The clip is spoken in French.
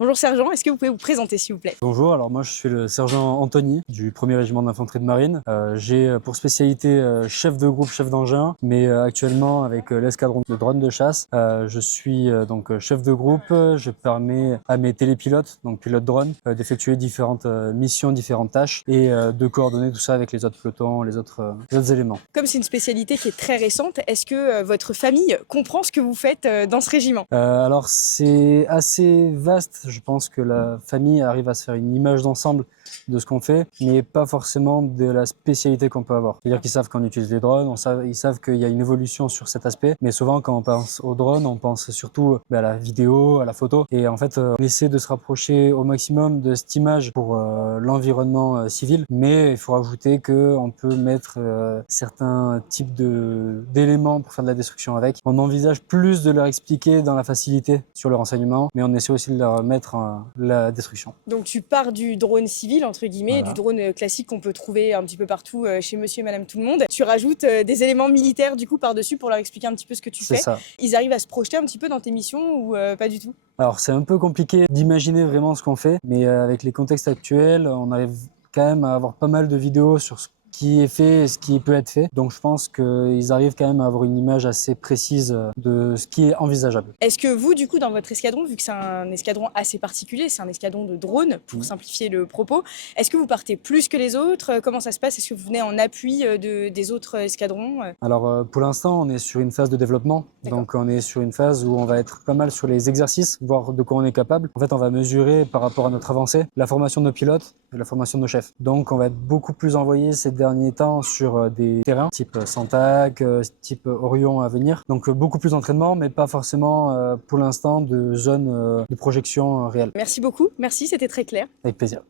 Bonjour sergent, est-ce que vous pouvez vous présenter s'il vous plaît? Bonjour, alors moi je suis le sergent Anthony du 1er régiment d'infanterie de marine. J'ai pour spécialité chef de groupe, chef d'engin, mais actuellement avec l'escadron de drones de chasse, je suis donc chef de groupe. Je permets à mes télépilotes, donc pilotes drones, d'effectuer différentes missions, différentes tâches et de coordonner tout ça avec les autres pelotons, les autres éléments. Comme c'est une spécialité qui est très récente, est-ce que votre famille comprend ce que vous faites dans ce régiment? Alors c'est assez vaste, je pense que la famille arrive à se faire une image d'ensemble de ce qu'on fait, mais pas forcément de la spécialité qu'on peut avoir. C'est-à-dire qu'ils savent qu'on utilise les drones, ils savent qu'il y a une évolution sur cet aspect, mais souvent quand on pense aux drones, on pense surtout à la vidéo, à la photo, et en fait on essaie de se rapprocher au maximum de cette image pour l'environnement civil, mais il faut rajouter qu'on peut mettre certains types d'éléments pour faire de la destruction avec. On envisage plus de leur expliquer dans la facilité sur le renseignement, mais on essaie aussi de leur mettre la destruction. Donc tu pars du drone civil, entre guillemets, Voilà. du drone classique qu'on peut trouver un petit peu partout chez monsieur et madame tout le monde. Tu rajoutes des éléments militaires du coup par-dessus pour leur expliquer un petit peu ce que tu C'est fais. ça. Ils arrivent à se projeter un petit peu dans tes missions ou pas du tout? Alors c'est un peu compliqué d'imaginer vraiment ce qu'on fait, mais avec les contextes actuels, on arrive quand même à avoir pas mal de vidéos sur ce qui est fait et ce qui peut être fait. Donc je pense qu'ils arrivent quand même à avoir une image assez précise de ce qui est envisageable. Est-ce que vous, du coup, dans votre escadron, vu que c'est un escadron assez particulier, c'est un escadron de drones, pour simplifier le propos, est-ce que vous partez plus que les autres? Comment ça se passe? Est-ce que vous venez en appui des autres escadrons? Alors pour l'instant, on est sur une phase de développement. Donc on est sur une phase où on va être pas mal sur les exercices, voir de quoi on est capable. En fait, on va mesurer par rapport à notre avancée la formation de nos pilotes et la formation de nos chefs. Donc on va être beaucoup plus envoyé ces derniers temps sur des terrains type Santac, type Orion à venir. Donc beaucoup plus d'entraînement, mais pas forcément pour l'instant de zone de projection réelle. Merci beaucoup, merci, c'était très clair. Avec plaisir.